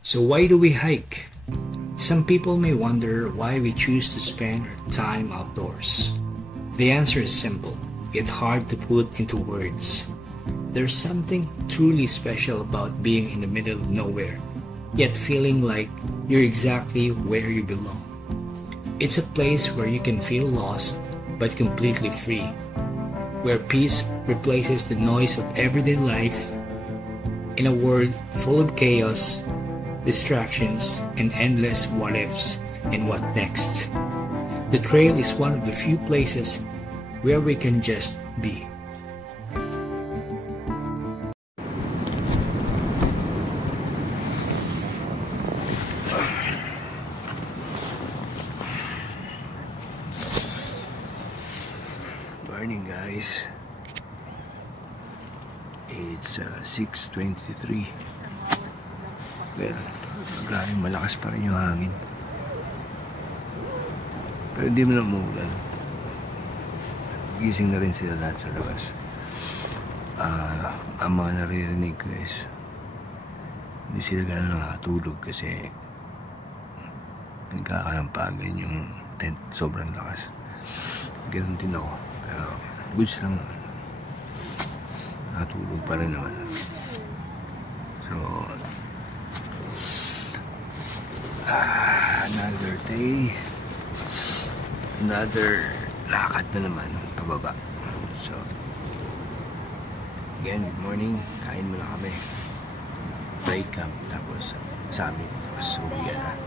So why do we hike? Some people may wonder why we choose to spend our time outdoors. The answer is simple, yet hard to put into words. There's something truly special about being in the middle of nowhere, yet feeling like you're exactly where you belong. It's a place where you can feel lost, but completely free, where peace replaces the noise of everyday life. In a world full of chaos, distractions, and endless what-ifs and what next, the trail is one of the few places where we can just be. Morning guys, it's 6:23. Well, grabe malakas pa rin yung hangin, pero hindi mo na umuulan. Gising na rin sila lahat sa labas. Ang mga naririnig ko is hindi sila gano'n nakatulog kasi nagkakalampagan yung tent, sobrang lakas. Ganoon din ako, pero goods lang naman, nakatulog pa rin naman. So another day, another lakad na naman pababa. So again, good morning. Kain muna kami, break camp, tapos summit, tapos uwi na.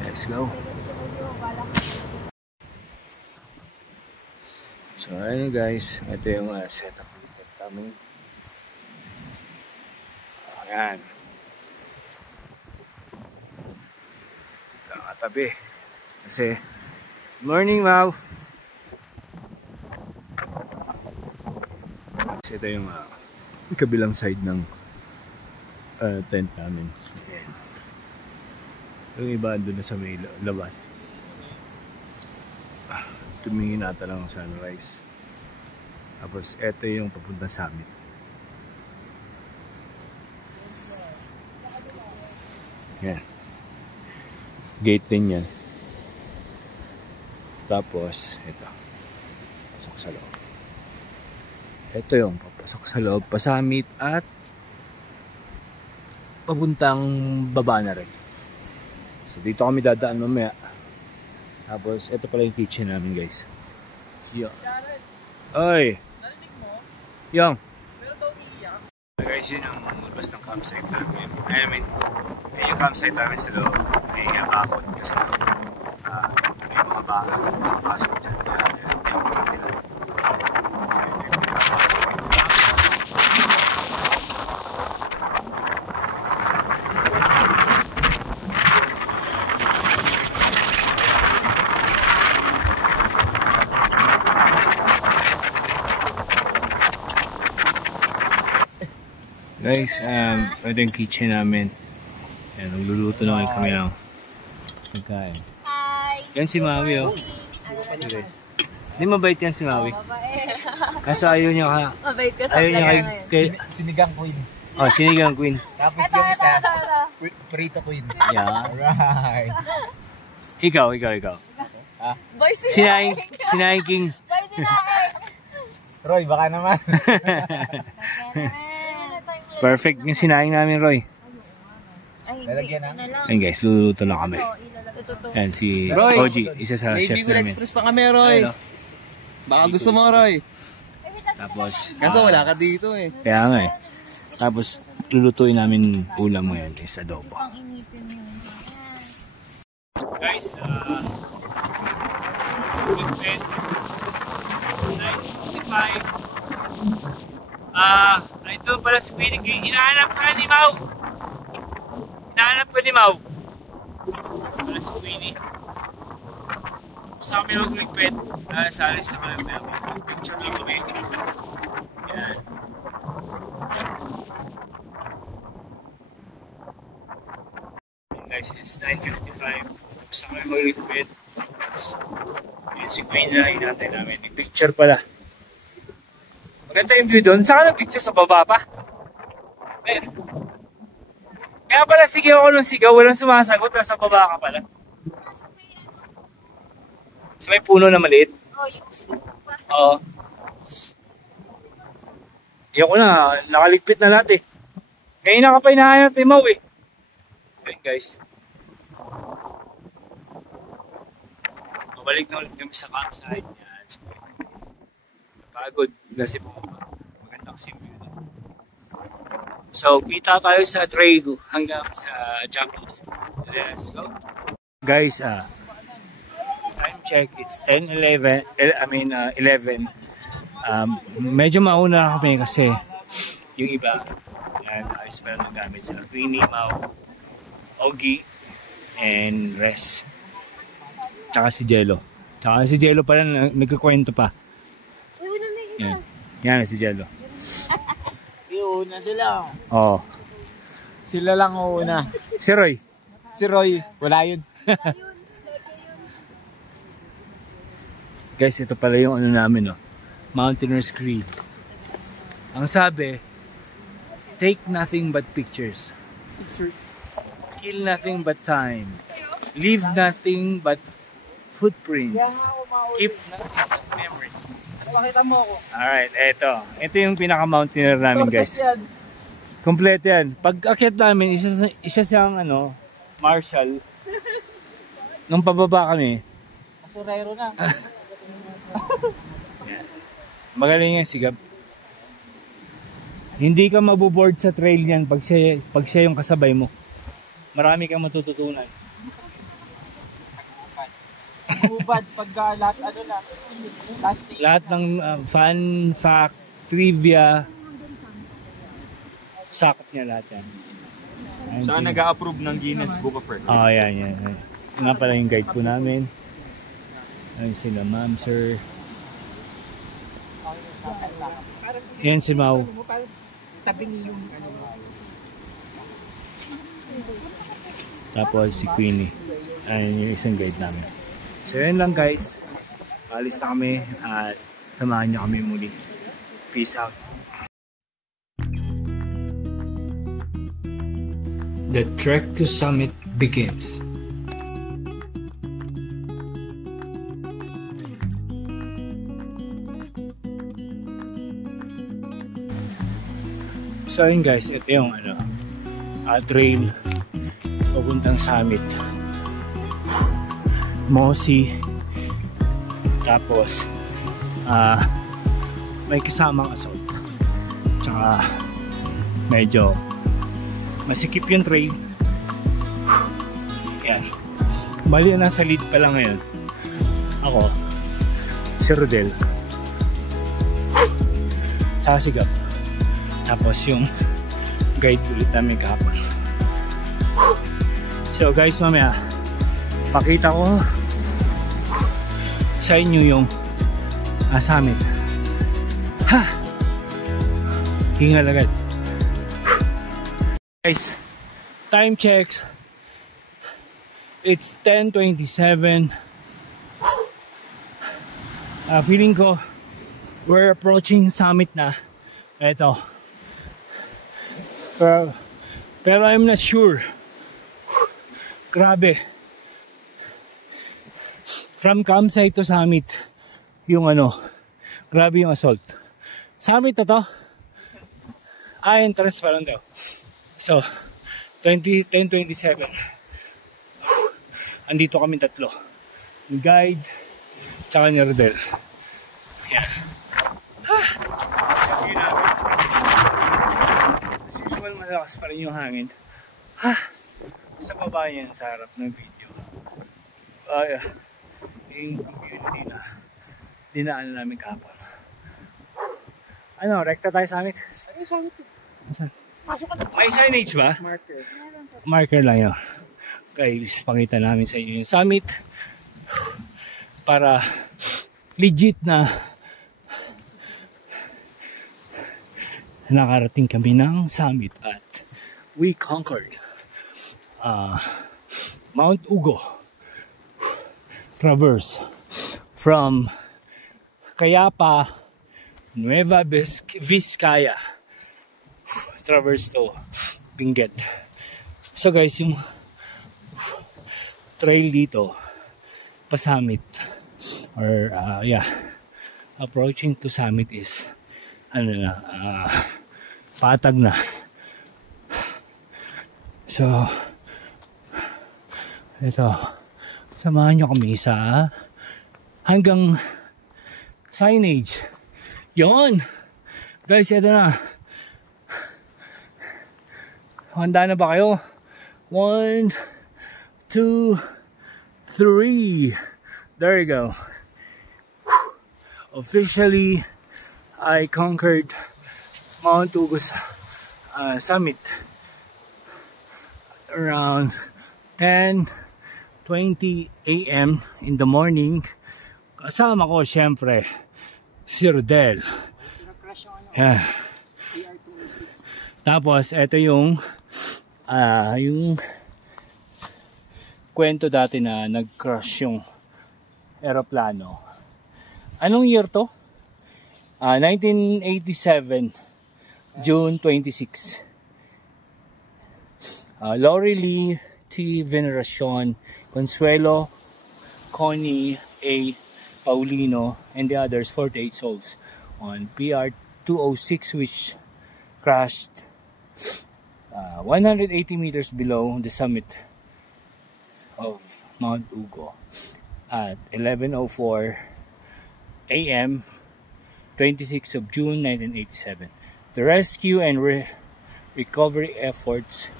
Let's go. So ayun guys, ito yung setup namin. Ayan, kakatabi kasi morning Mau. Ito yung kabilang side ng tent namin. Ayan. Yung iba doon na sa may labas. Tumingin nata lang ang sunrise. Tapos ito yung papuntang summit. Yan. Gate din yan. Tapos ito, pasok sa loob. Ito yung papasok sa loob, pa-summit at papuntang baba na rin. So dito kami dadaan mamaya. Tapos ito pala yung kitchen namin guys. Yo. Oy. Narinig mo? Yung. Meron daw umiiyak. Guys, yun ang labas ng campsite namin. I mean, yung campsite namin sa loob. May bakod kasi may mga baka nakapasok dyan. Guys, ito yung kitchen namin. Ayan, nagluluto na kami ng pagkain. Hi! Yan si Maui, oh. Guys, hindi mabait yan si Maui. Kaso ayaw niya ka. Mabait ka sa kay Sinigang Queen. Oh, Sinigang Queen. Tapos yung isa, Prito Queen. Yeah. Right. Ikaw. Boy, Sinayang King. Boy, Sinaing! Roy, baka naman. Perfect yung sinayang namin, Roy. Lalagyan na. Ayun guys, luluto lang kami. Ayan si Oji, isa sa chef namin. Express pa kami, Roy. Baka gusto mo, Roy. Tapos, kaso wala ka dito eh. Kaya nga eh. Tapos, lulutuin namin ulam ngayon is adobo. Guys, ito pala si Queenie. Hinahanap ka ni Mau. Pala si Queenie. Sa amin magligpit. Sa alis na kami. Picture lang kami. Yan. Guys, it's 9:55. Tapos na kami magligpit. Yan si Queenie na hinatay namin. May picture pala. Maganda yung view doon. Saan ka na picture sa baba pa? Kaya Kaya pala sigaw ako ng sigaw, walang sumasagot, nasa baba ka pala. So may puno na maliit? Oo. Ayoko na, nakaligpit na lahat eh. Ngayon na ka pa hinahanap ni Mau eh. Okay guys. Mabalik na ulit kami sa campsite. Yan. Napagod kasi po magandang sim view. So, kita tayo sa trail hanggang sa jump-off. Let's go. Guys, time check. It's 10:11. 11. Medyo mauna kami kasi yung iba, yan, ayos pa lang nagamit sila. Queenie, Mau, Ogie, and Res. Tsaka si Jello. Tsaka si Jello pala nagkukwento pa. Yan. Yan si Jello. Iuna sila. Oo. Sila lang uuna. Si Roy. Si Roy, wala yun. Guys, ito pala yung ano namin, no? Mountaineers Creed. Ang sabi, take nothing but pictures. Kill nothing but time. Leave nothing but footprints. Keep nothing but memories. Pakita mo ako. Alright, eto. Ito yung pinaka-mountaineer namin, guys. Kompleto yan. Pag akyat namin, isa siyang ano, Marshall. Nung pababa kami, Kasurero na. magaling yan sigap. Hindi ka mabuboard sa trail yan pag siya yung kasabay mo. Marami kang matututunan. Bubad pagka last ano na. Last day. Lahat ng fun, fact, trivia, sakop niya lahat yan. Siya nag-a-approve ng Guinness Book of Records. Oh, yan. Nga pala yung guide po namin. Ayun sila, ma'am, sir. Yan si Mau. Tapos si Queenie. Ayun yung isang guide namin. So yun lang guys. Alis na kami at samahan niyo kami muli. Peace out. The trek to summit begins. So yun guys, ito yung trail papuntang summit. Mossy. Tapos may kasamang assault. Tsaka medyo masikip yung trail. Yan. Bali na nasa lead pa lang ngayon. Ako, si Rodel. Tsaka si Gab. Tapos yung guide ulit namin kahapon. So guys, mamaya pakita ko sa inyo yung summit. Ha! Hingal agad. Guys, time checks. It's 10:27. Feeling ko we're approaching summit na. Eto. Pero I'm not sure. Grabe. From campsite to summit, yung grabe yung assault. Summit na to. Entrance pa lang daw. So, 10:27. Andito kami tatlo. Yung guide, tsaka ni Rodel. Yan. As usual, malakas pa rin yung hangin. Sa baba yan, sa harap ng video. Yung community na dinaan namin kahapon. Rekta tayo summit? Ano yung summit? May signage ba? Marker. Marker lang yun. Guys, pakita namin sa inyo yung summit para legit na nakarating kami ng summit at we conquered Mount Ugo. Traverse from Cayapa, Nueva Vizcaya, traverse to Benguet, So guys, yung trail dito pa summit or approaching to summit is patag na. So ito, samahan nyo kami sa hanggang signage. Yon guys, ito na. Handa na ba kayo? 1, 2, 3. There you go. Officially, I conquered Mount Ugos summit around 10:20 a.m. in the morning. Kasama ko syempre si Rodel. Yeah. Tapos ito yung kwento dati na nag-crash yung eroplano. Anong year to? 1987, June 26. Lori Lee, T. Veneracion, Consuelo, Connie A. Paulino, and the others, 48 souls on PR 206, which crashed 180 meters below the summit of Mount Ugo at 11:04 a.m. 26th of June 1987. The rescue and recovery efforts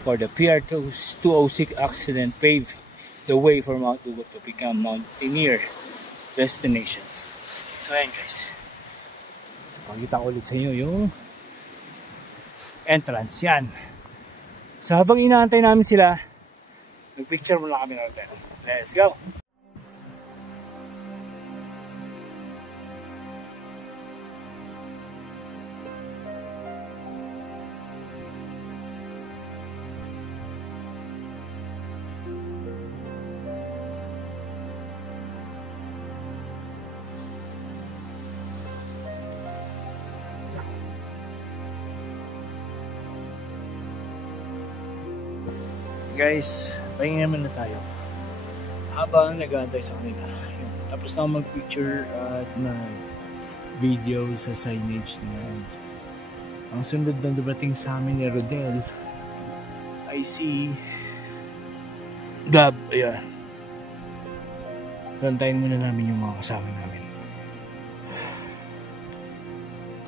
for the PR 206 accident paved the way for Mount Ugo to become mountaineer destination. So ayan guys, so, pakita ko ulit sa inyo yung entrance yan. So habang inaantay namin sila, nagpicture muna kami ng hotel. Let's go! Guys, pahinga naman na tayo habang nag-aantay sa kanila. Tapos na ako mag-picture at video sa signage na yan. Ang sunod na dumating sa amin ni Rodel I see Gab. Ayan, kantayin muna namin yung mga kasama namin.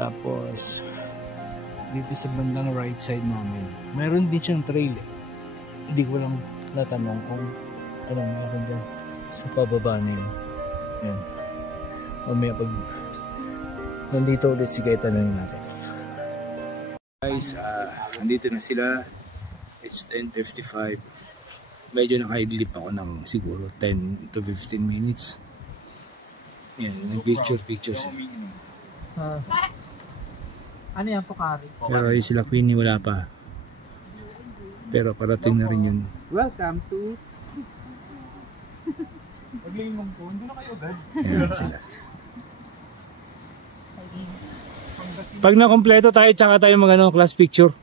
Tapos dito sa bandang right side namin meron din siyang trail eh. Hindi ko lang natanong kung anong meron dyan sa pababa na yun. Yan. Mamaya pag nandito ulit si Gaeta na natin. Guys, nandito na sila. It's 10:55. Medyo nakaidlip ako ng siguro 10 to 15 minutes. Yan, picture sila. Ano yan, Pokari? Pero yung sila Queenie wala pa. Pero parating na rin yun. Welcome to... Paglingong po, hindi na kayo agad. Ayan sila. Pag na-kompleto tayo, tsaka tayo mag class picture.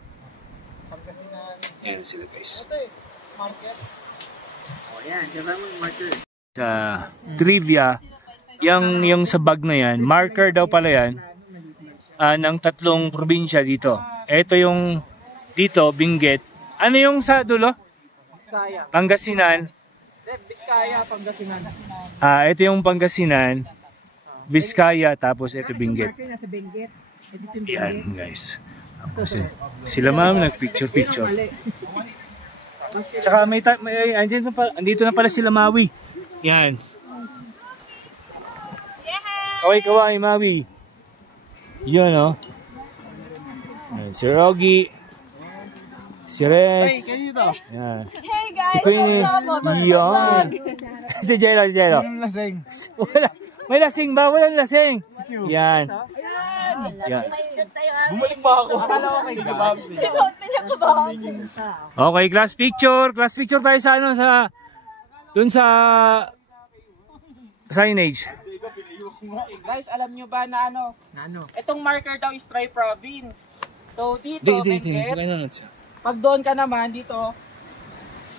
Ayan sila guys. O yan, diba mag-marker? Sa trivia, yung sa bag na yan, marker daw pala yan ng 3 probinsya dito. Ito yung dito, Benguet. Ano yung sa dulo? Biskaya. Pangasinan. Biskaya, Pangasinan. Ito yung Pangasinan. Biskaya, tapos ito Benguet. Yan guys. Tapos sila ma'am nagpicture. Tsaka andito na pala sila Maui. Yan. Kaway Maui. Yan o. Si Rogi. Si Res. Yan. Hey guys, Si Queenie. Yan. Si Jero. May lasing ba? Walang lasing. Yan. Yan. Bumalik pa ako. Akala ko kay Gabab. Sinuot niya ka ba? Okay, class picture tayo sa dun sa signage. Guys, alam nyo ba na ano? Itong marker daw is Tri-Province. So dito, Benguet. Pag doon ka naman, dito,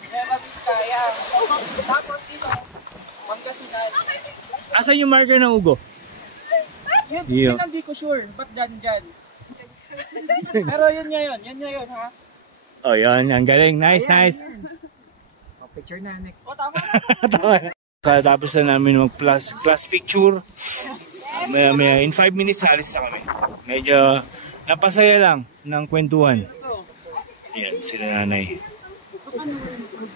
Nueva Vizcaya. Tapos dito, Pangasinan. Asan yung marker ng Ugo? Yun ang di ko sure. Ba't dyan? Pero yun ngayon, ha? Oh, yun. Ang galing. Nice. Picture na next. O, tama. Tapos na namin mag-class picture. In 5 minutes, alis na kami. Medyo napasaya lang ng kwentuhan. Ayan, sila nanay.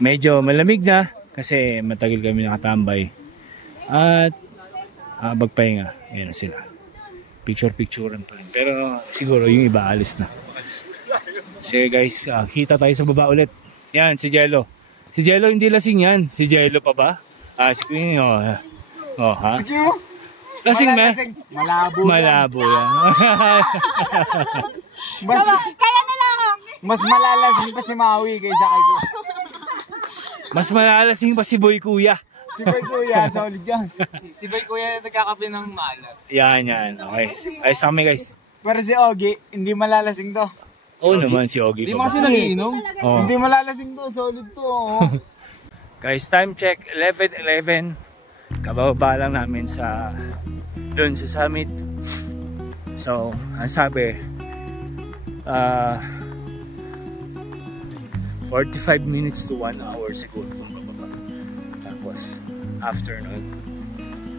Medyo malamig na kasi matagal kami nakatambay. At magpahinga. Ayan na sila. Picture-picturean pa rin. Pero siguro yung iba alis na. Sige guys, kita tayo sa baba ulit. Yan, si Jello. Si Jello hindi lasing yan. Si Jello pa ba? Si Queen, ha? Sige. Lasing na? Malabo yan. Kaya na lang. Mas malalasing pa si Maui kaysa kay Kuya. Mas malalasing pa si Boy Kuya. Si Boy Kuya, solid yan. Si Boy Kuya nagkakape ng maalat. Yan. Okay. Ayos kami guys. Pero si Ogie, hindi malalasing to. Oo naman si Ogie. Hindi mo kasi nagiinom. Oh. Hindi malalasing to, solid to. Guys, time check 11:11. Kababa lang namin doon sa summit. So, ang sabi 45 minutes to 1 hour siguro bababa. Tapos after nun,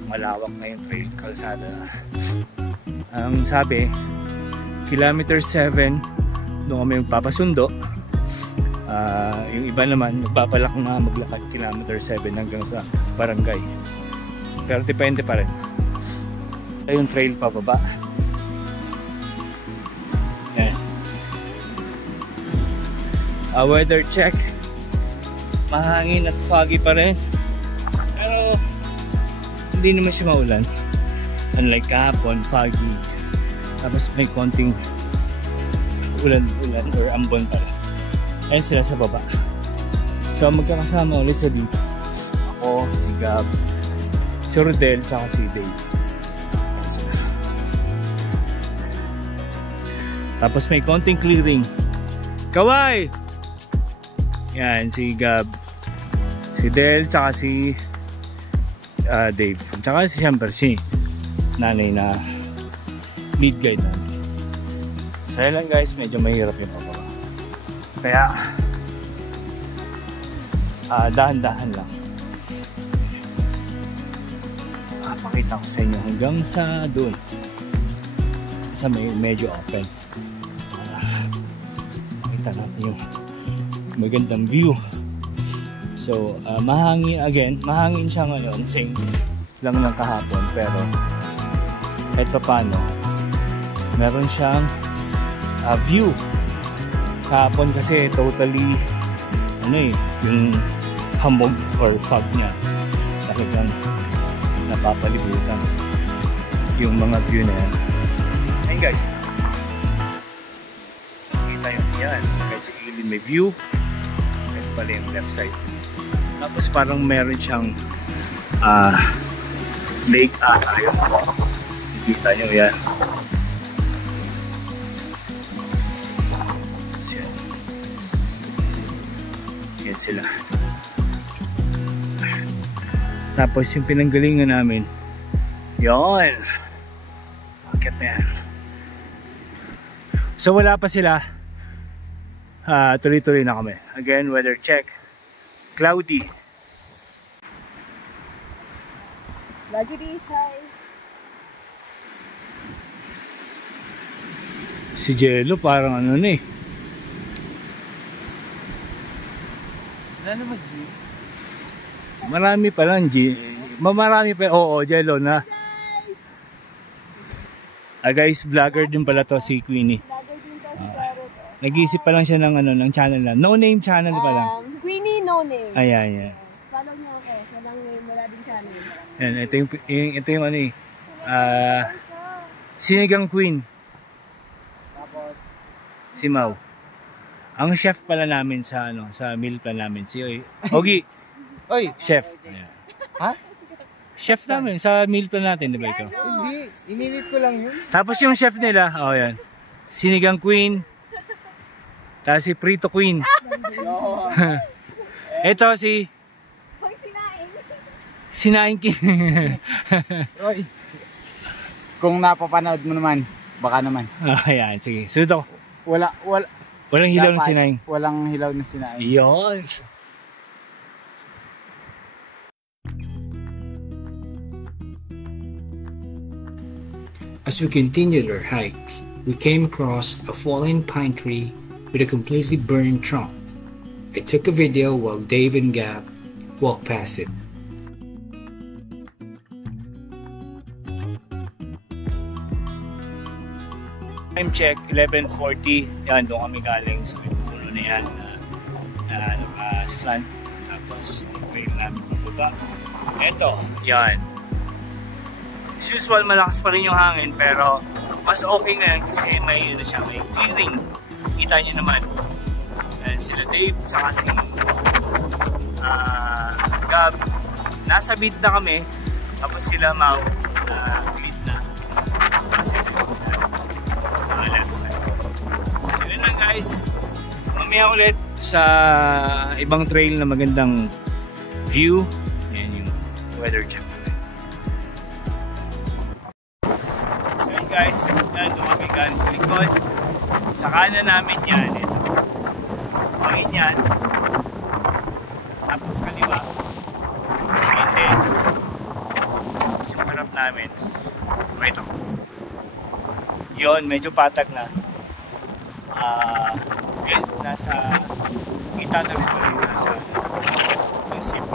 malawak na yung trail, kalsada. Ang sabi, kilometer 7 doon kami magpapasundo. Yung iba naman magpapalak na maglakad kilometer 7 hanggang sa barangay. Pero depende pa rin. Yung trail pababa. Yan. Weather check. Mahangin at foggy pa rin. Pero hindi naman siya maulan. Unlike kahapon, foggy. Tapos may konting ulan or ambon pa rin. Ayan sila sa baba. So magkakasama ulit sa dito. Ako, si Gab, si Rodel, tsaka si Dave. Ayan sila. Tapos may konting clearing. Kawai! Yan, si Gab, si Del, tsaka si Dave. Tsaka siyempre si nanay na lead guide namin. Saya lang guys, medyo mahirap yung pababa. Kaya dahan-dahan lang. Pakita ko sa inyo hanggang sa doon. Sa medyo open. Pakita natin yung magandang view. So mahangin siya ngayon, same lang ng kahapon, pero eto paano meron siyang view. Kahapon kasi totally yung hamog or fog niya, talagang napapalibutan yung mga view na yan. Ayun guys, nakita yun yan kahit sa ilin may view. Ito pala yung left side. Tapos parang meron siyang lake ayun, nakikita nyo yan. Yan sila. Tapos yung pinanggalingan namin, yon, akit na yan. So wala pa sila, tuloy-tuloy na kami. Again, weather check, cloudy. Lagi disay. Si Jello parang ano na eh. Wala naman jeep. Marami pa lang marami pa. Oo, Jello na. Guys, vlogger din pala to si Queenie. Vlogger din to si Garrett. Nag-iisip pa lang siya ng channel na. No name channel pa lang. Queenie No Name. Ayan. Follow niyo ako. Walang name, wala din channel. Yan, ito yung ano eh. Sinigang Queen. Tapos, Si Mau. Ang chef pala namin sa meal plan namin si Ogie. Oy, Chef. Ayan. ha? Chef namin sa meal plan natin, di ba ikaw? Hindi, ininit ko lang yun. Tapos yung chef nila, yan. Sinigang Queen. Tapos si Prito Queen. Ito si Hoy, sinaing. Sinaing King. Roy, kung napapanood mo naman, baka naman. Ayan, sige. Sunod ako. Walang hilaw na sinaing. Walang hilaw na sinaing. Yun. As we continued our hike, we came across a fallen pine tree with a completely burned trunk. I took a video while Dave and Gab walked past it. Time check, 11:40. Yan, doon kami galing sa puno na yan na naka-slant. Tapos, trail namin pababa. Eto, yan. As usual, malakas pa rin yung hangin, pero mas okay ngayon kasi may clearing. Kita nyo naman. And sila Dave, saka si Gab. Nasa beat na kami. Tapos sila Mau, beat na. Left side. So yun lang guys. Mamaya ulit sa ibang trail na magandang view. Yan yung weather check. So yun guys, nandun kami galing sa likod. Sa kanan namin yan. Ito. Pangin yan. Tapos kaliwa. And then, tapos yung harap namin. Ito. Yun, medyo patag na. Yes, nasa kita na rin pala yung nasa yung zip.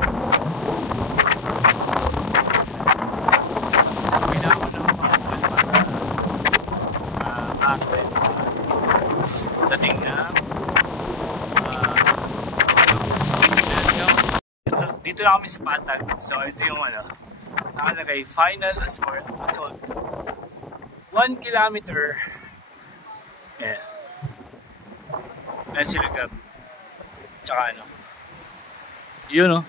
Pinako ng mga bakit dating na dito na kami sa patag. So ito yung nakalagay final assault 1 kilometer. Yeah. Ayan sila Gab. Tsaka yun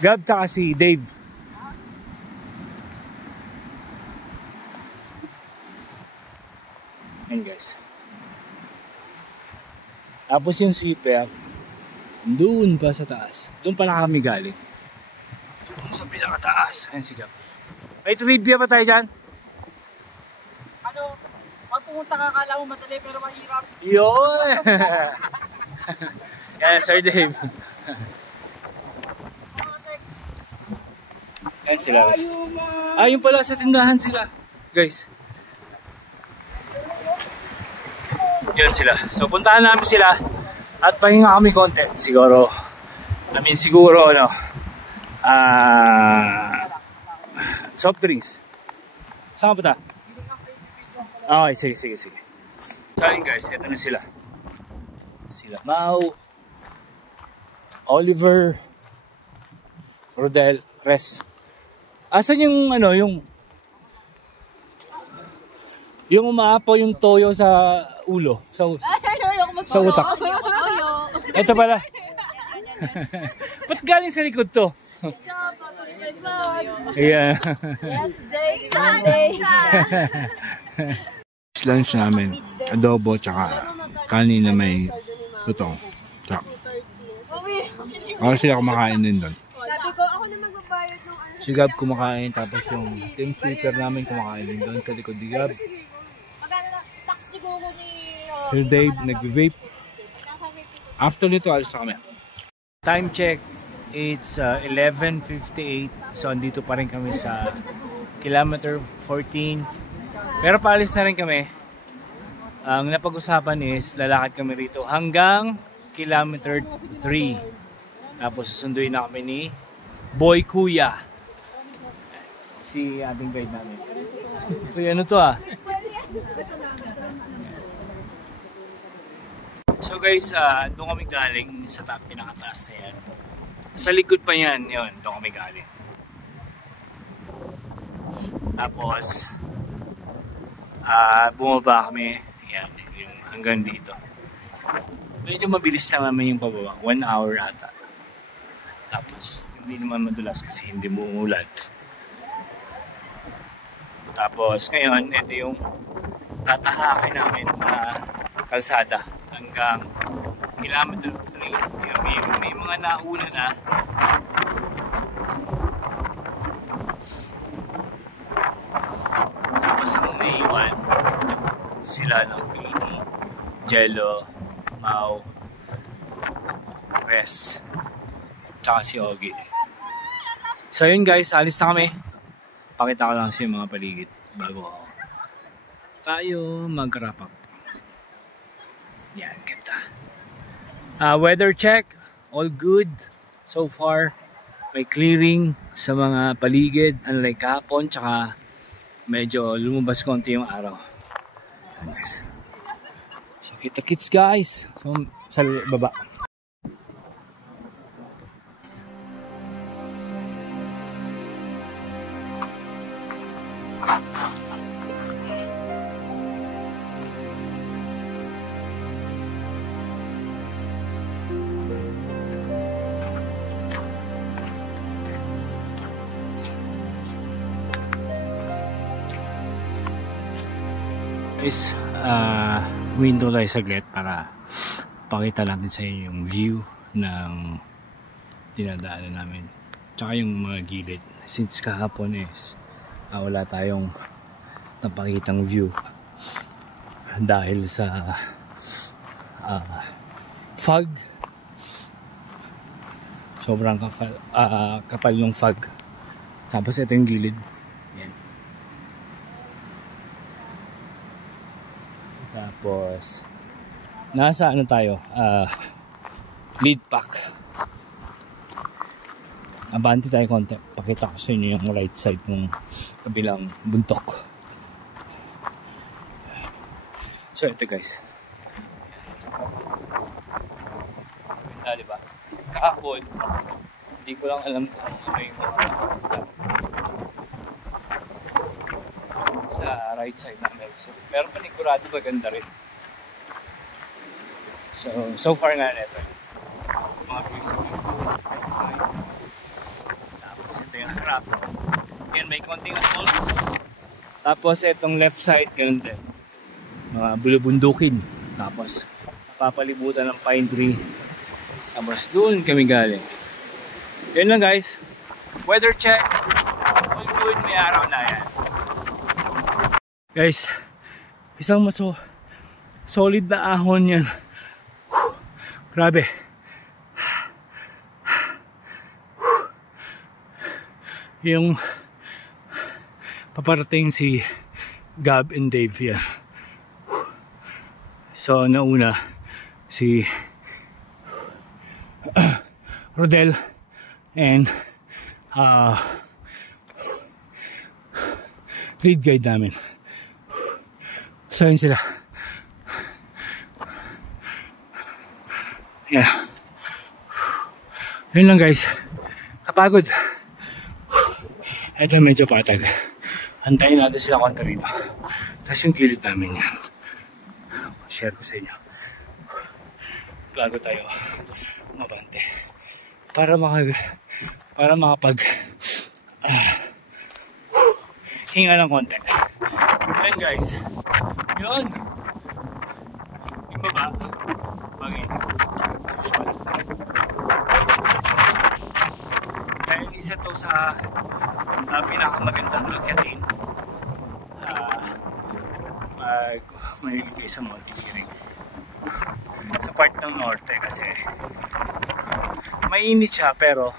Gab tsaka si Dave. Ayan guys. Tapos yung sweeper doon pa sa taas. Doon pala kami galing. Sa pinakataas. Ayan si Gab. May trivia pa tayo dyan? Pag pumunta ka, kala mo madali pero mahirap. Yun! Yan, Sir Dave. Yan sila. Yun pala sa tindahan sila. Guys. Yan sila. So, puntahan namin sila. At pahinga kami konti. Siguro, soft drinks. Saan pa ta? Okay, sige. So ayun guys, eto na sila. Sila Mau, Oliver, Rodel, Res. Asan yung yung umaapaw yung toyo sa ulo, sa utak. Ito pala. Ba't galing sa likod to? Yeah. Yes, day, Sunday. Lunch namin, adobo tsaka kanin na may tutong. Ako sila kumakain din doon. Sabi ko, ako na magbabayad ng Si Gab kumakain, tapos yung team sweeper namin kumakain din doon sa likod ni Gab. magkano na tax siguro ni Si Dave nag-vape. After nito, alis na kami. Time check, it's 11:58. So andito pa rin kami sa kilometer 14. Pero paalis na rin kami. Ang napag-usapan is lalakad kami rito hanggang kilometer 3. Tapos susunduin na kami ni Boy Kuya. Si ating guide namin. Kuya, ano to ah? So guys, doon kami galing sa pinakataas na yan. Sa likod pa yan, yun, doon kami galing. Tapos, bumaba kami, yan, yung hanggang dito. Medyo mabilis lang naman yung pababa, 1 hour ata. Tapos, hindi naman madulas kasi hindi umuulan. Tapos, ngayon, ito yung tatahakin namin na kalsada hanggang kilometer 3. May mga nauna na. Tapos ang naiwan sila ng Pini, Jello, Mau, Res, tsaka si Ogie. So yun guys, alis na kami. Pakita ko lang sa mga paligid bago tayo mag-wrap up. Yan, kita. Weather check, all good so far. May clearing sa mga paligid, unlike kahapon, tsaka medyo lumabas konti yung araw. Yan guys. So kita kits guys. So, sa baba. Guys, window tayo saglit para pakita natin sa inyo yung view ng dinadaanan namin, tsaka yung mga gilid. Since kahapon is wala tayong napakitang view dahil sa fog. Sobrang kapal ng fog. Tapos ito yung gilid. Yan. Tapos nasa ano tayo, lead pack. Abante tayo konti. Pakita ko sa inyo yung right side ng kabilang buntok. So ito guys, ganda diba? Kahapon hindi ko lang alam kung ano yung sa right side namin. So, meron panigurado maganda rin. So far nga nito mga views sa right side. Tapos ito yung harap. Yan, may konting asol. Tapos itong left side, ganun din. Mga bulubundukin. Tapos napapalibutan ng pine tree. Tapos doon kami galing. Yun lang guys. Weather check. All good, may araw na yan. Guys, isang solid na ahon yan. Grabe. Yung paparating si Gab and Dave yan. So nauna si Rodel and lead guide namin. So yun sila. Yeah. Yun lang guys. Kapagod. Ito medyo patag. Antayin natin sila konti rito. Tapos yung gilid namin yan. Share ko sa inyo. Bago tayo mabante. Para makapag hinga ng konti. Then guys, yun. Yung baba, bangin. Dahil isa to sa pinakamagandang locatin pag mahilig kayo sa mountaineering sa part ng norte, kasi mainit siya pero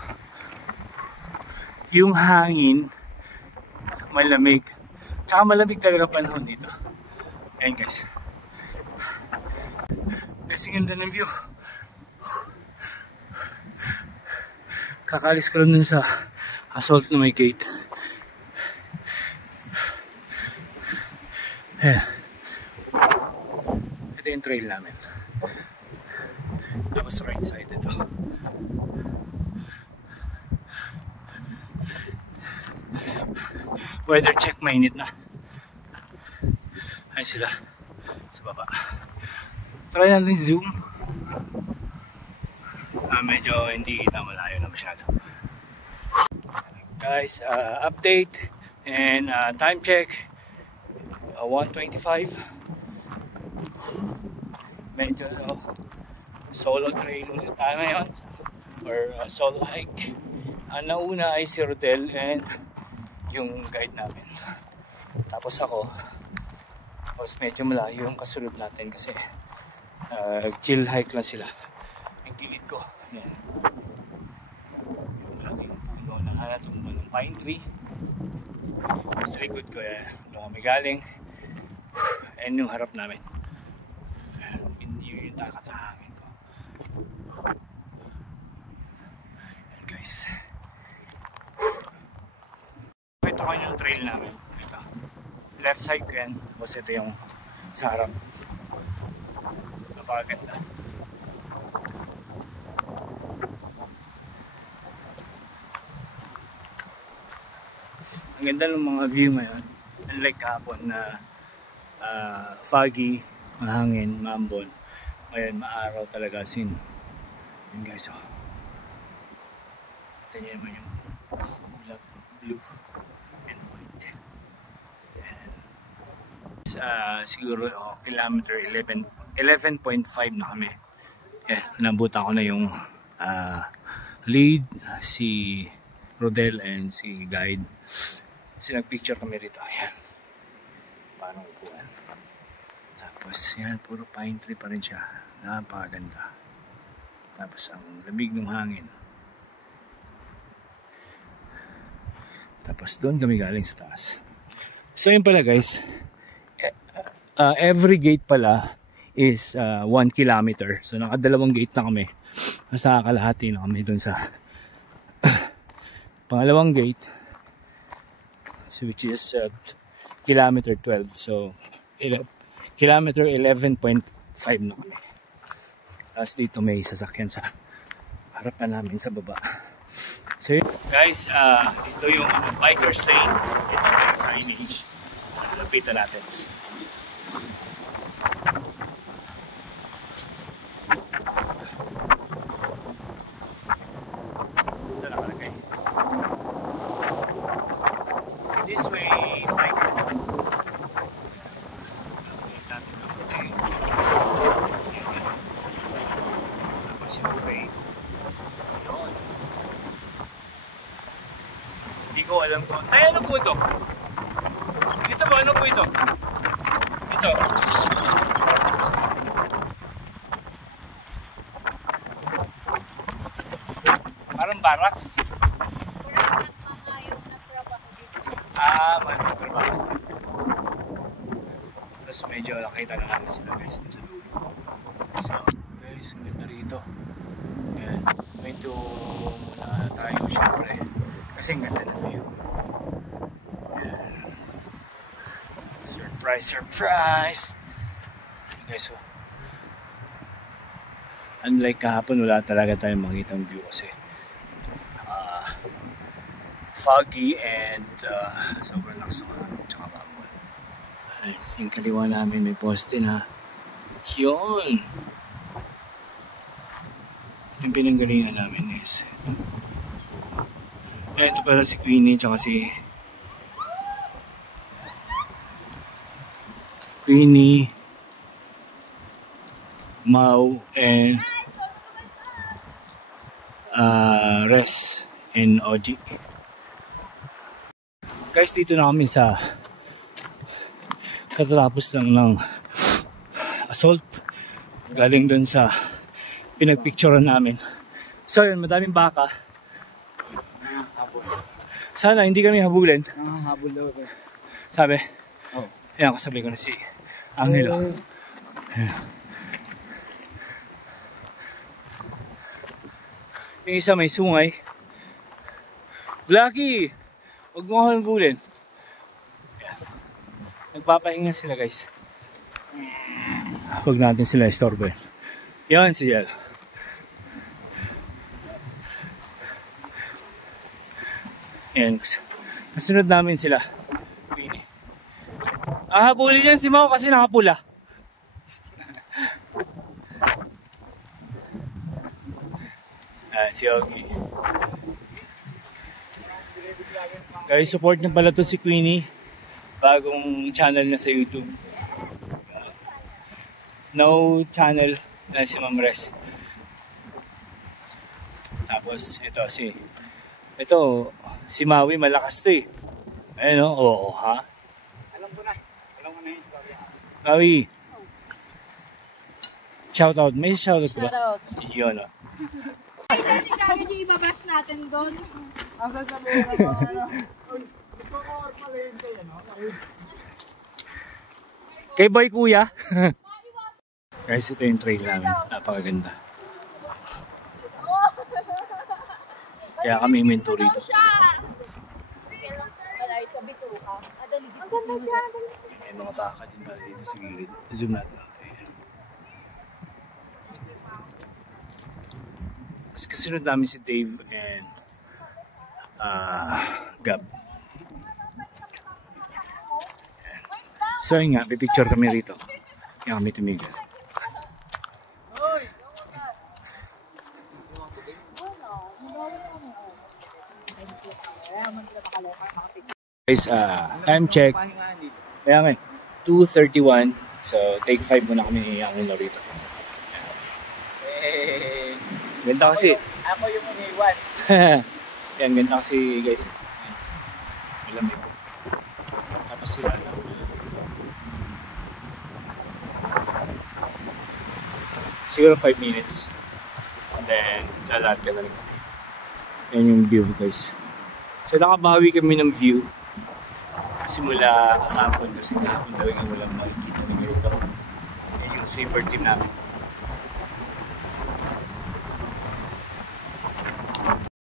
yung hangin malamig, tsaka malamig talaga panahon dito. Ayan guys, kasi ganda ng view. Kakalis ko lang dun sa assault na may gate. Ayan. Ito yung trail namin. Tapos right side ito. Weather check, mainit na. Ay sila sa baba. Try natin zoom. Medyo hindi kita, malayo na masyado. Guys, update and time check. 125. Medyo solo trail ulit tayo ngayon, or solo hike. Ang nauna ay si Rodel and yung guide namin. Tapos ako, tapos medyo malayo yung kasunod natin kasi chill hike lang sila. Yung gilid ko, yan. Yung malaking puno na hanatumba ng pine tree. Sa likod ko, doon kami galing. And yung harap namin, yung takatahangin ko. Yan guys. Ito ko yung trail namin. Ito. Left side ko yan. Tapos ito yung sa harap. Napakaganda. Ang ganda ng mga view ngayon. Unlike kahapon na foggy, mahangin, maambon. Ngayon maaraw talaga sin. Yun guys, oh. Ito nyo naman yung blue and white. Yan. Siguro kilometer 11.5 na kami. Yan, nabuta ko na yung lead, si Rodel and si guide. Kasi nagpicture kami rito. Yan. Parang upuan. Tapos yan, puro pine tree pa rin siya. Napakaganda. Tapos ang lamig ng hangin. Tapos doon kami galing sa taas. So yun pala guys, every gate pala is 1 kilometer. So nakadalawang gate na kami. Nasa kalahati na kami doon sa pangalawang gate, so which is kilometer 12. So kilometer 11.5 na kami. Tapos dito may sasakyan sa harapan namin sa baba. So guys, ito yung biker's lane. Ito yung signage. Lapitan natin. Ito nakalagay. This way, bikers. Hindi ko alam ko. Ay, ano po ito? Ito ba? Ano po ito? Ito. Parang barracks. May trabaho. Tapos medyo nakita na namin sila guys sa dulo. So guys, ganda rito. Ayan. Medyo muna tayo syempre. Kasi ang ganda ng view. Ayan. Surprise, surprise! Ayan guys, so unlike kahapon, wala talaga tayong makita ng view kasi foggy and sobrang lakas ng hangin tsaka bawal. I think kaliwa namin may poste na yun. Yung pinanggalingan namin is ito pala si Queenie tsaka si Queenie, Mau and Res and OG. Guys, dito na kami sa katatapos lang ng assault galing dun sa pinagpicturean namin. So yun, madaming baka. Sana hindi kami habulin. Habol daw. Sabi? Oh. Yan, kasabi ko na si Angelo. Yung isa may sungay. Blackie! Huwag mo ako nabulin. Nagpapahinga sila guys. Huwag natin sila istorbohin. Yan si Yel. Yan. Nasunod namin sila. Habulin yan si Mau kasi nakapula. Si Ogie. Guys, support niyo pala to si Queenie. bagong channel na sa YouTube. No channel na si Ma'am Res. Tapos ito si Maui, malakas to eh. Ayun o, oo ha. Alam ko na yung istorya. Maui. Shoutout. May shoutout ko ba? Shoutout. Yun o. Ay, kasi kagad yung ibabash natin doon. Ang sasabihin ng mga ano. Nagkakawar pala yun kayo, no? Kay Boy Kuya. Guys, ito yung trail namin. Napakaganda. Kaya kami minto rito. Malay sa bituka. Ang ganda dyan. May mga baka din pala dito sa gilid. Zoom natin lang. Kasunod namin si Dave and Gab. So yun nga, pipicture kami rito. Kaya kami tumigil. Guys, time check. Kaya nga, 2:31. So take 5 muna kami iangin na rito. Ganda kasi. Ako yung uniwan. Yan, ganda kasi guys. Malamig po. Tapos sila lang. Siguro 5 minutes. And then, lalad ka na rin. Yan yung view guys. So nakabawi kami ng view. Simula kahapon kasi kahapon talaga walang makikita na ganito. Yan yung saber team namin.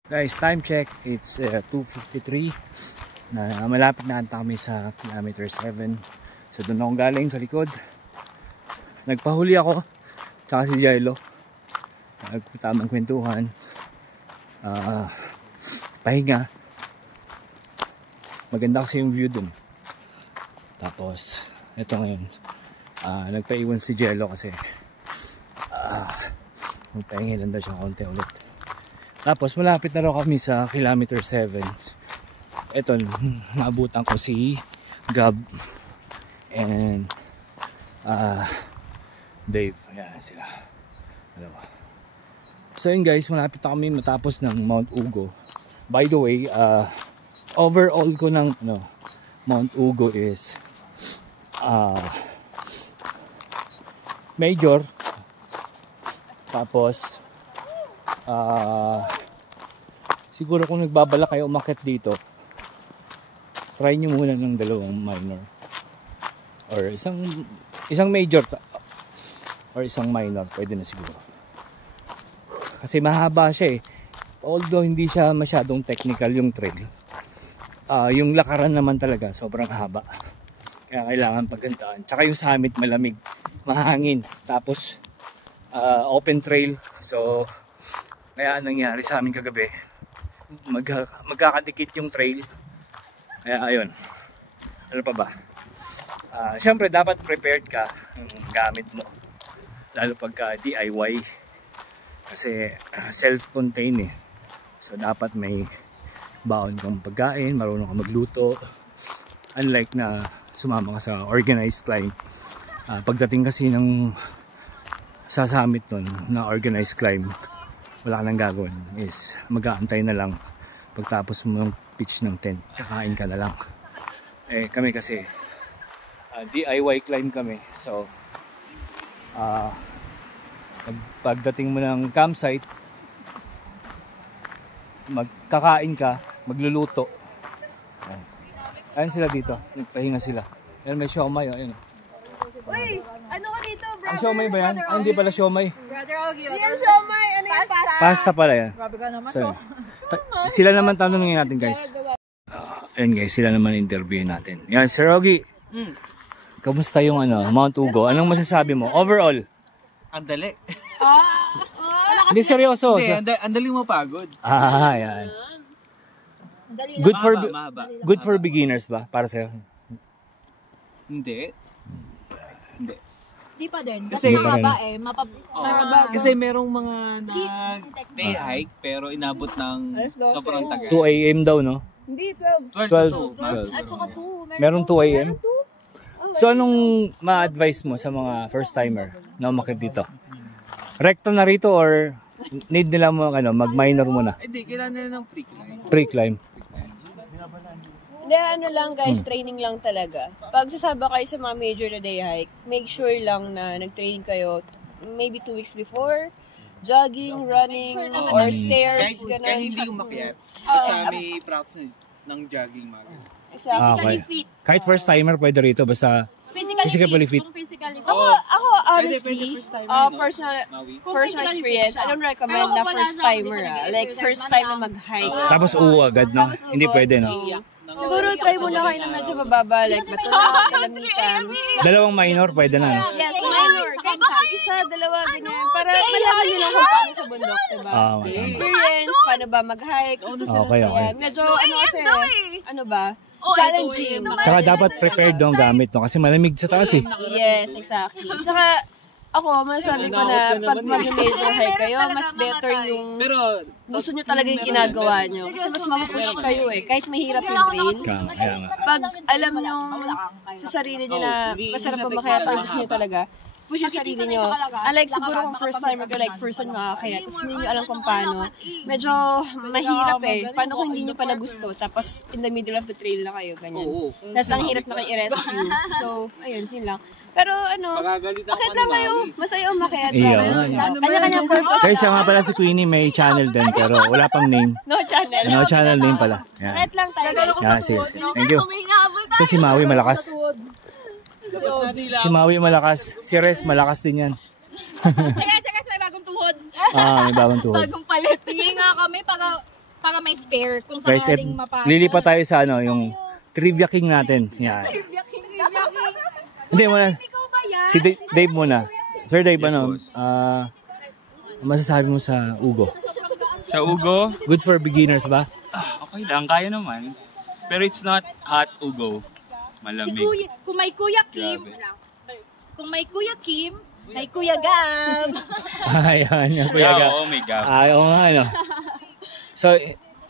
Guys, time check. It's 2:53. Malapit na ata kami sa kilometer 7. So doon ako galing sa likod. Nagpahuli ako. Tsaka si Jailo. Nagtamang kwentuhan. Pahinga. Maganda kasi yung view dun. Tapos, ito ngayon. Nagpaiwan si Jailo kasi magpahinga lang daw siya konti ulit. Tapos malapit na raw kami sa kilometer 7. Ito, naabutan ko si Gab and Dave. Ayan sila. Dalawa. So yun guys, malapit na kami matapos ng Mount Ugo. By the way, overall ko ng Mount Ugo is major. Tapos siguro kung nagbabala kayo umakyat dito, try nyo muna ng dalawang minor or isang major or isang minor, pwede na siguro kasi mahaba siya eh. Although hindi siya masyadong technical yung trail, yung lakaran naman talaga sobrang haba, kaya kailangan paggandahan. Tsaka yung summit malamig, mahangin, tapos open trail. So kaya nangyari sa amin kagabi, magkakadikit yung trail. Kaya ayun, ano pa ba, syempre dapat prepared ka ng gamit mo, lalo pagka DIY kasi self-contained eh. So dapat may baon kang pagkain, marunong kang magluto, unlike na sumama ka sa organized climb. Pagdating kasi ng sa summit nun na organized climb, wala ka nang gagawin, is mag-aantay na lang pagtapos mo ng pitch ng tent, kakain ka na lang. Eh kami kasi DIY climb kami, so pagdating mo ng campsite, magkakain ka, magluluto. Ayun sila dito, nagpahinga sila. Ayun, may siomay. Ayun. Uy, ano ka dito, brother? Ang siomay ba yan? Ay, hindi pala siomay. Brother Ogie. Hindi yan siomay. Ano yung pasta? Pasta pala yan. Grabe ka naman. So, sila naman tanongin natin guys. Ayun guys, sila naman interviewin natin. Yan, Sir Ogie. Kamusta yung Mount Ugo? Anong masasabi mo? Overall? Ang dali. Hindi, seryoso. Hindi, ang dali mo pagod. Yan. Mahaba. Good for beginners ba? Para sa'yo? Hindi. Di pa din. Kasi- Kasi mahaba eh. Mahaba. Kasi merong mga day hike pero inabot ng sobrang tagal. 2 AM daw, no? Hindi, 12. 12. At saka 2. Meron 2 a.m. So anong ma-advise mo sa mga first timer na umakyat dito? Recto na rito or need nila mo mag-minor muna? Hindi, kailangan nila ng pre-climb. Pre-climb. Hindi, ano lang guys, training lang talaga. Pag sasaba kayo sa mga major na day hike, make sure lang na nag-training kayo maybe 2 weeks before. Jogging, running, or stairs. Kahit hindi umakyat, basta may practice ng jogging mga ganun. Okay. Kahit first timer pwede rito basta physically fit. Ako honestly, personal experience, I don't recommend na first timer. Like first time na mag-hike. Tapos agad, no? Hindi pwede, no? Siguro try muna kayo na medyo mababa, like bato na, kalamitan. Dalawang minor pwede na, no? Yes, minor. Isa, dalawa, ganyan. Para malaman nyo lang kung paano sa bundok, diba? Experience, paano ba mag-hike. Okay. Medyo, kasi, challenging. Tsaka dapat prepared yung gamit, no? Kasi malamig sa taas, eh. Yes, exactly. Saka, ako, masasabi ko na pag mag-major hike kayo, mas better yung gusto nyo talaga yung ginagawa nyo. Kasi mas mag-push kayo kahit mahirap yung trail. Pag alam nyo sa sarili nyo na masarap pumakaya, pag gusto nyo talaga, push yung sarili nyo. Unlike siguro kung first timer ka, like first time makakaya, tapos hindi nyo alam kung paano. Medyo mahirap Paano kung hindi nyo pala gusto, tapos in the middle of the trail na kayo, ganyan. Tapos ang hirap na kayo i-rescue. So, ayun, yun lang. Pero bakit lang kayo? Masaya umakyat. Kanya-kanya purpose. Kaya siya nga pala si Queenie, may channel din, pero wala pang name. No channel. No channel name pala. Bakit lang tayo guys. Sige. Thank you. Ito si Maui, malakas. Si Maui malakas. Si Res, malakas din yan. Sige, may bagong tuhod. May bagong tuhod. Bagong palit. Hindi nga kami para may spare kung sakaling mapagod. Lilipat tayo sa yung Trivia King natin. Yan. Hindi, muna. Si Dave muna. Sir Dave, masasabi mo sa Ugo? Sa Ugo? Good for beginners ba? Okay lang, kaya naman. Pero it's not hot Ugo. Malamig. Kung may Kuya Kim, may Kuya Gab. Ayan, Kuya Gab. Oo, may Gab. Oo nga, So,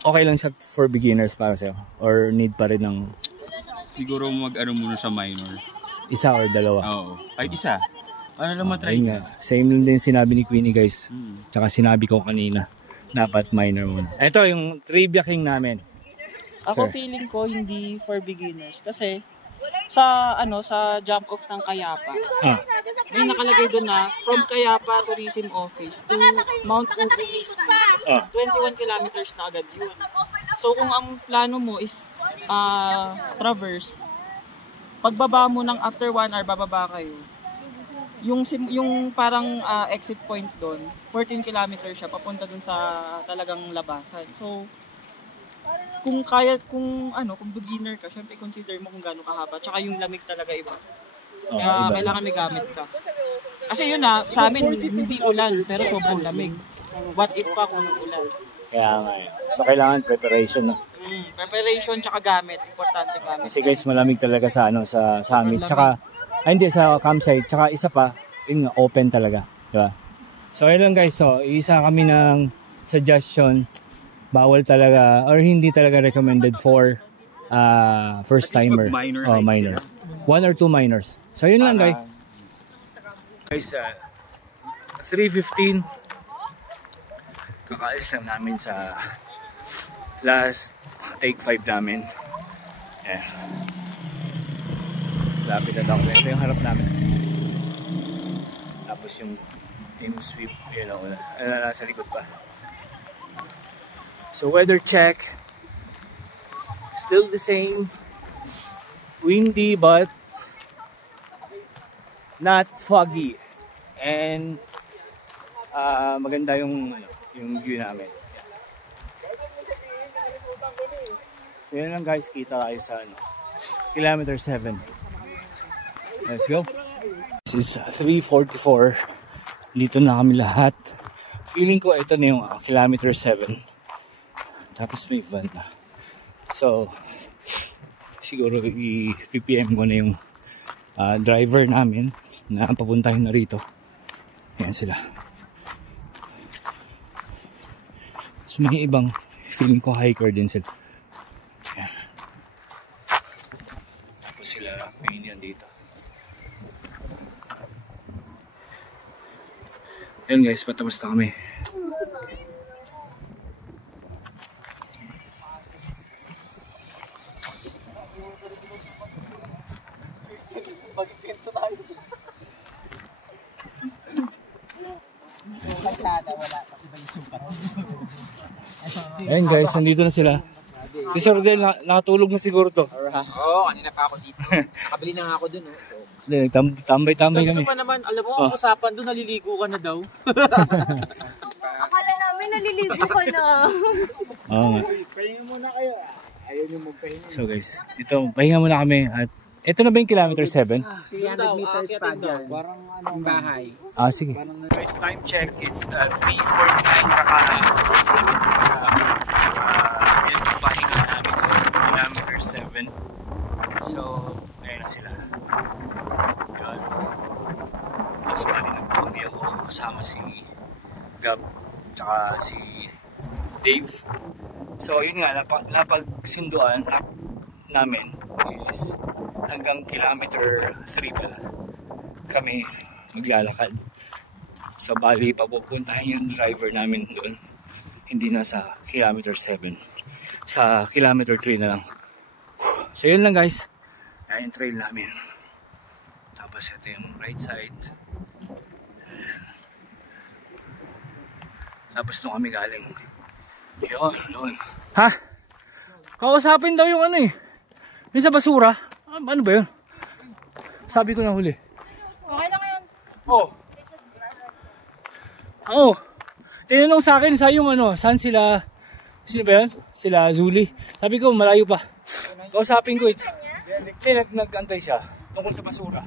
okay lang siya for beginners para sa'yo? Or need pa rin ng... Siguro muna sa minor. Isa or dalawa? Oo. Ay, isa. Ano lang matry nga. Same lang din sinabi ni Queenie, guys. Tsaka sinabi ko kanina. Dapat minor muna. Ito, yung Trivia King namin. Ako feeling ko hindi for beginners. Kasi sa jump off ng Kayapa. May nakalagay doon na from Kayapa Tourism Office to Mount Upuis. 21 kilometers na agad yun. So kung ang plano mo is traverse, pagbaba mo ng after 1 hour bababa kayo. Yung parang exit point doon, 14 kilometers siya papunta doon sa talagang labasan. So kung kung beginner ka, syempre consider mo kung gaano kahaba. Tsaka yung lamig talaga iba. Kaya kailangan may gamit ka. Kasi yun sa amin hindi ulan pero sobrang lamig. What if pa kung ulan? Kaya nga So kailangan preparation, no? Preparation tsaka gamit, importante gamit. Kasi guys, malamig talaga sa sa summit. Tsaka hindi sa campsite. Tsaka isa pa, open talaga, di ba? So ayun lang guys, isa kami ng suggestion. Bawal talaga or hindi talaga recommended for first timer. Minor. 1 or 2 minors. So yun lang guys. Guys, 3:15. Kakaalis lang namin sa last take 5 namin. Yeah. Lapit na ako. Ito yung harap namin. Tapos yung team sweep, nasa likod pa. So weather check, still the same, windy but not foggy, and maganda yung view namin. So yun lang guys, kita tayo sa kilometer 7. Let's go. This is 3:44. Dito na kami lahat. Feeling ko ito na yung kilometer 7. Tapos may van na. So, siguro i-PPM ko na yung driver namin na papuntahin na rito. Ayan sila. So, may ibang feeling ko hiker din sila. nandito. Ayun guys, patapos na kami. Ayun guys, nandito na sila. Si Sir Del, nakatulog na siguro to. Oo, kanina pa ako dito. Nakabili na nga ako dun. Tambay-tambay kami. Ito pa naman, alam mo, ang usapan doon, naliligo ka na daw. Akala namin naliligo ka na. Oo nga. Pahinga muna kayo. Ayaw nyo magpahinga. So guys, ito, pahinga muna kami. At ito na ba yung kilometer 7? 300 meters pa dyan. Parang ano, Ang bahay. Ah, sige. Guys, time check. It's 3:49 kakahabos namin sa pahinga namin sa kilometer 7. So, ayan sila. Yun. Tapos pali nagpuni ako kasama si Gab tsaka si Dave. So, yun nga, napagsinduan namin is hanggang kilometer 3 pala kami maglalakad. So bali papupuntahin yung driver namin doon, hindi na sa kilometer 7, sa kilometer 3 na lang. So yun lang guys, ayun yung trail namin. Tapos ito yung right side. Tapos doon kami galing. Yun, doon. Ha? Kausapin daw yung ano eh, yung sa basura. Ano ba yun? Sabi ko na huli. Okay lang yan. Oh. Oo. Tinanong sa akin sa yung ano, saan sila, sino ba yun? Sila Zuli. Sabi ko malayo pa. Kausapin ko ito. Hindi, nag-antay siya tungkol sa basura.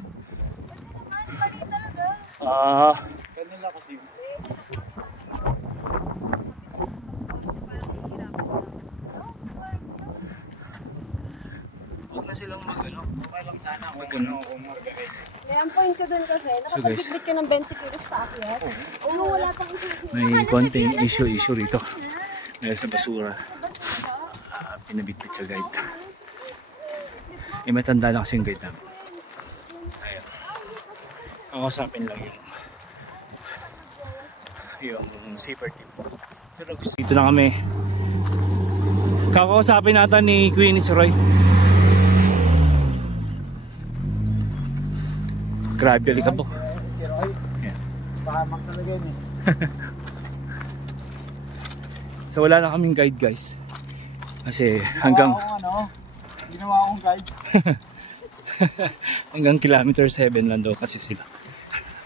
kanila kasi. Huwag na silang mag-ano. Okay lang sana kung mag-organize. Ang point ko dun kasi, nakapag-bit ka ng 20 kilos pa akyat. Oo, wala pang issue. May konting issue rito. Dahil sa basura. Pinabitbit sa guide. Matanda lang kasi yung guide namin. Ayun. Kakasapin lang yung safer team. Pero dito na kami. Kakausapin natin ni Queenie si Roy. Grabe alika po. Si Roy. Yeah. Pahamang talaga yun eh. So wala na kaming guide guys. Kasi hanggang Ginawa akong guide. hanggang kilometer 7 lang daw kasi sila.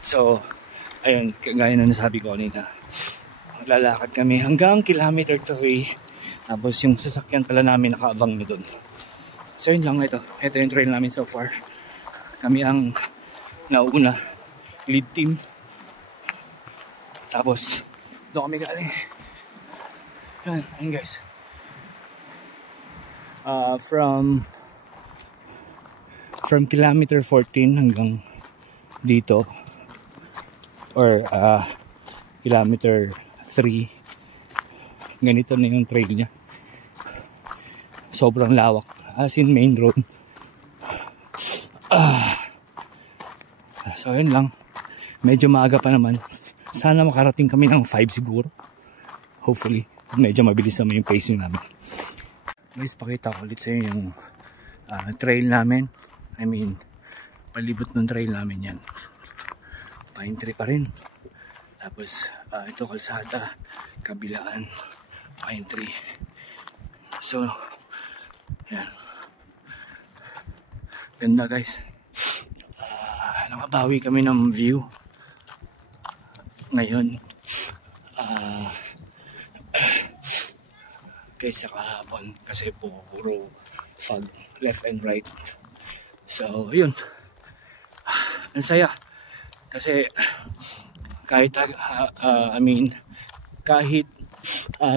So ayun, gaya na nasabi ko kanina, maglalakad kami hanggang kilometer 3. Tapos yung sasakyan pala namin nakaabang na doon. So yun lang ito. Ito yung trail namin so far. Kami ang nauna, lead team. Tapos doon kami galing. Yan guys. From kilometer 14 hanggang dito, or kilometer 3, ganito na yung trail niya. Sobrang lawak, as in main road. So yun lang, medyo maaga pa naman. Sana makarating kami ng 5 siguro, hopefully. Medyo mabilis naman yung pacing namin. Guys, pakita ko ulit sa inyo yung trail namin. I mean, palibot ng trail namin yan. Pine tree pa rin. Tapos ito kalsada, kabilaan, pine tree. So yan, ganda guys. Nakabawi kami ng view ngayon kaysa kahapon kasi puro fog left and right. So yun, ang saya kasi kahit kahit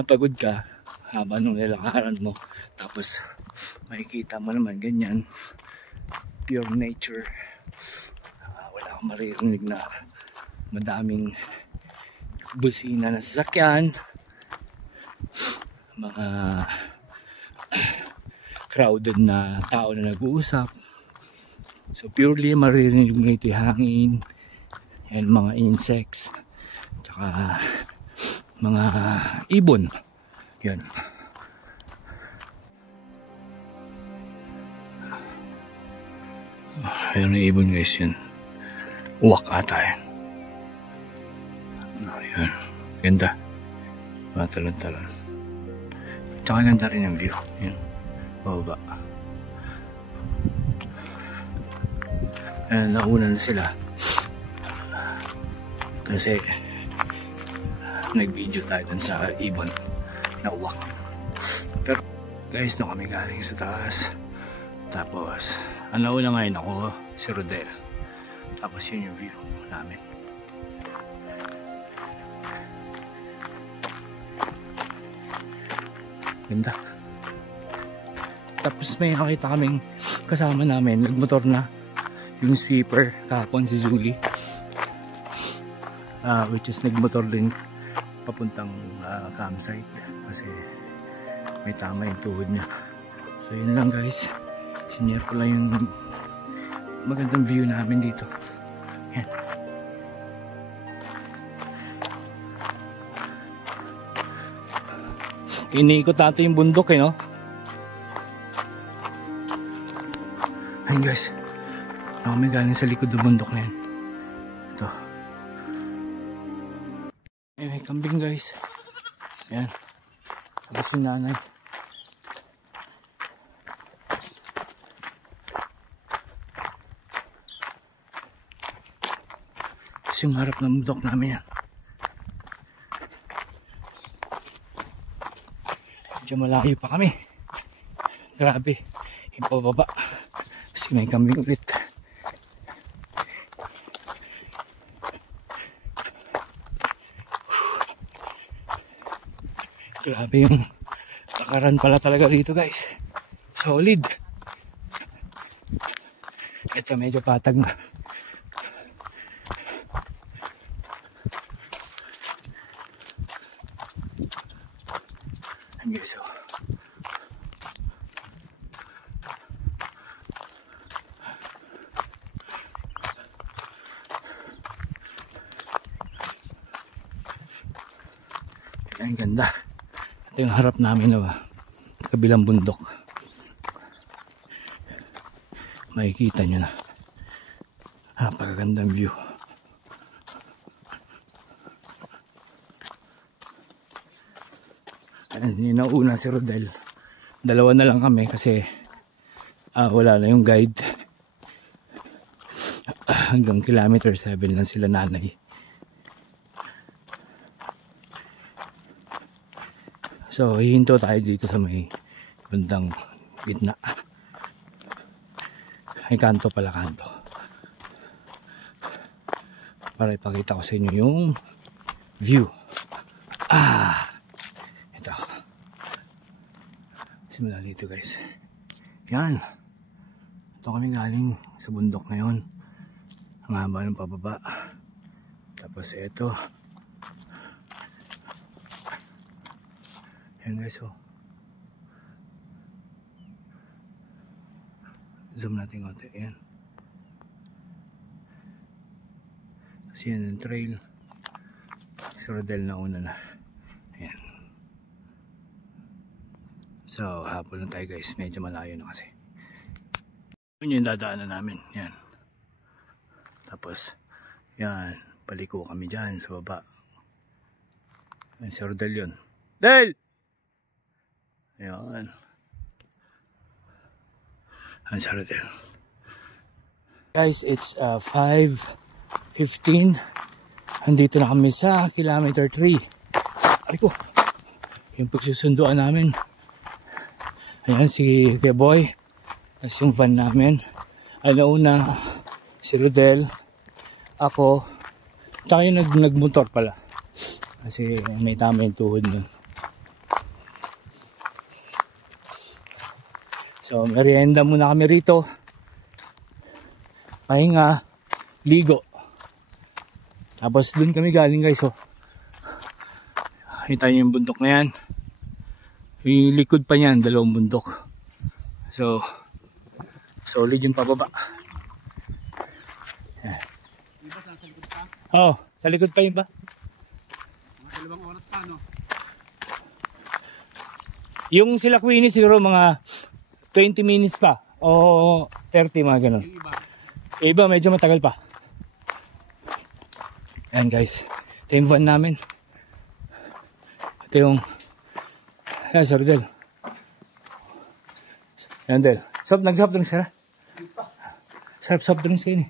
pagod ka habang nung nilakaran mo, tapos makikita mo naman ganyan pure nature. Wala akong maririnig na madaming busina na sasakyan, mga crowded na tao na nag-uusap. So purely maririnig mo ito yung hangin and mga insects tsaka mga ibon. Yun. Ayun yung ibon guys, yun. Uwak ata yan. Ayun. Ganda. Matalon-talon. Tsaka ganda rin yung view. Yun. Bababa. Ayan, nauna na sila. Kasi nag-video tayo dun sa ibon na uwak. Pero guys, no kami galing sa taas. Tapos ang nauna ngayon ako, si Rodel. Tapos yun yung view namin. Ganda. Tapos may nakita kaming kasama namin, nagmotor na yung sweeper kahapon, si Julie, which is nagmotor din papuntang campsite kasi may tama yung tuhod niya. So yun lang guys, sinare ko lang yung magandang view namin dito. Yan. Iniikot natin yung bundok no. Ayun guys, kami galing sa likod ng bundok na yan. Ito. May kambing guys. Ayan. Sabi si nanay. Tapos yung harap ng bundok namin yan. Medyo malayo pa kami. Grabe. Ipababa. Kasi may kambing ulit. Grabe yung lakaran pala talaga dito guys. Solid. Ito medyo patag na. Ayan guys, oh. Ayan, ganda. Ito yung harap namin na kabilang bundok. Makikita nyo na. Napakagandang view. Ayan, nauna si Rodel. Dalawa na lang kami kasi wala na yung guide. Hanggang kilometer 7 lang sila nanay. So, hihinto tayo dito sa may bandang gitna. Ay, kanto pala, kanto. Para ipakita ko sa inyo yung view. Ito. Simula dito guys. Yan. Ito kami galing sa bundok ngayon. Ang haba ng pababa. Tapos ito. Ayan guys, oh. Zoom natin konti. Ayan. Kasi yan yung trail. Si Rodel na una na. Ayan. So, hapon lang tayo guys. Medyo malayo na kasi. Yun yung dadaanan namin. Ayan. Tapos, yan. Paliko kami dyan sa baba. Ayan si Rodel yun. Del! Ayan. Ayan si Rodel. Guys, it's 5:15. Andito na kami sa kilometer 3. Ay ko. Yung pagsusunduan namin. Ayan si Kuya Boy. Tapos yung van namin. Ano una, si Rodel, ako, tsaka yung nagmotor pala. Kasi may tama yung tuhod nun. So, merienda muna kami rito. Pahinga, ligo. Tapos dun kami galing guys, oh. Kita nyo yung bundok na yan. Yung likod pa niyan, dalawang bundok. So, solid yung pababa. Oo, sa likod pa yun ba? Mga 2 oras pa, no? Yung sila Queenie siguro mga 20 minutes pa o 30 mga ganun. Yung iba medyo matagal pa. Ayan guys, ito yung van namin. Ito yung ayan, Sir Del. Ayan Del, nag-soft drinks ka na? Sarap soft drinks kayo eh.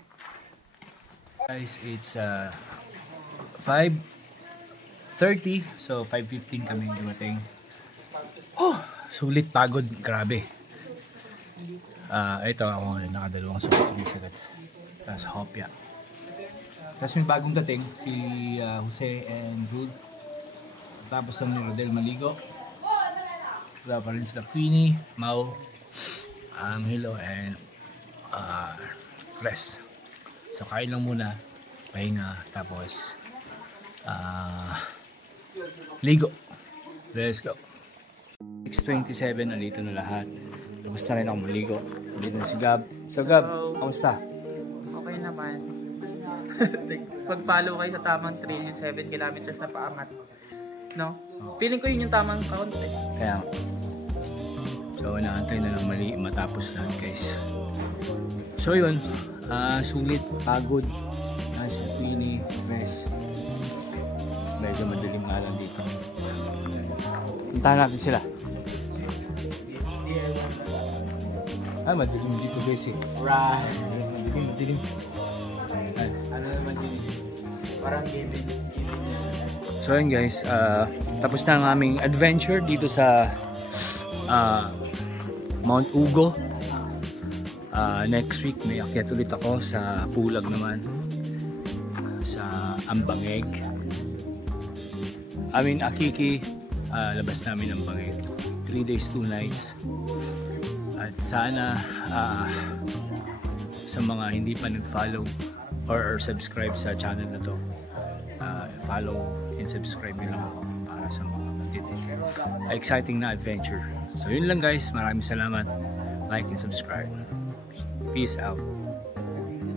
Guys, it's 5:30, so 5:15 kami dumating. Sulit, pagod, grabe. Ito ako, nakadalawang sulit agad. Tapos hopya. Tapos may bagong dating, si Jose and Ruth. Tapos lang ni Rodel maligo. Wala pa rin sila Queenie, Mau, Angelo, and rest. So kain lang muna, pahinga, tapos ligo. Let's go. 6:27, nandito na lahat. Tapos na rin ako maligo. Nandito na si Gab. So Gab, kamusta? Okay naman. Pag-follow kayo sa tamang trail, yung 7 kilometers na paangat. No? Feeling ko yun yung tamang count eh. Kaya, so naantay na lang mali matapos lahat guys. So yun, sulit, pagod, nasa Queenie, rest. Medyo madaling nga lang dito. Puntahan natin sila. Madilim dito guys eh. Right. Madilim. Ano naman yun? Parang gaming. So yun guys, tapos na ang aming adventure dito sa Mount Ugo. Next week may akyat ulit ako sa Pulag naman, sa Ambangeg. Akiki, labas namin ang Ambangeg. 3 days 2 nights. At sana sa mga hindi pa nag-follow or subscribe sa channel na to, follow and subscribe nyo lang ako para sa mga exciting na adventure. So yun lang guys, maraming salamat. Like and subscribe. Peace out.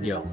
Yo.